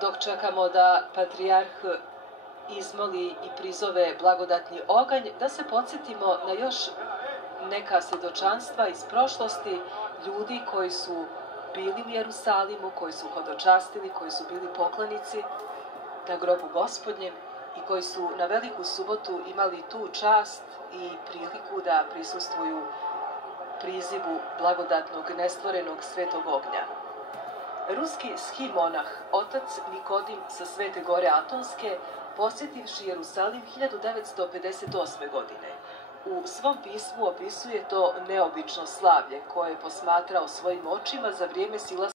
Dok čekamo da patrijarh izmoli i prizove blagodatni oganj, da se podsjetimo na još neka svjedočanstva iz prošlosti ljudi koji su bili u Jerusalimu, koji su hodočastili, koji su bili poklonici na grobu Gospodnjem i koji su na Veliku subotu imali tu čast i priliku da prisustvuju prizivu blagodatnog nestvorenog svetog ognja. Ruski schimonah, otac Nikodim sa Svete gore Atonske, posjetivši Jerusalim 1958. godine, u svom pismu opisuje to neobično slavlje koje je posmatrao svojim očima za vrijeme silaska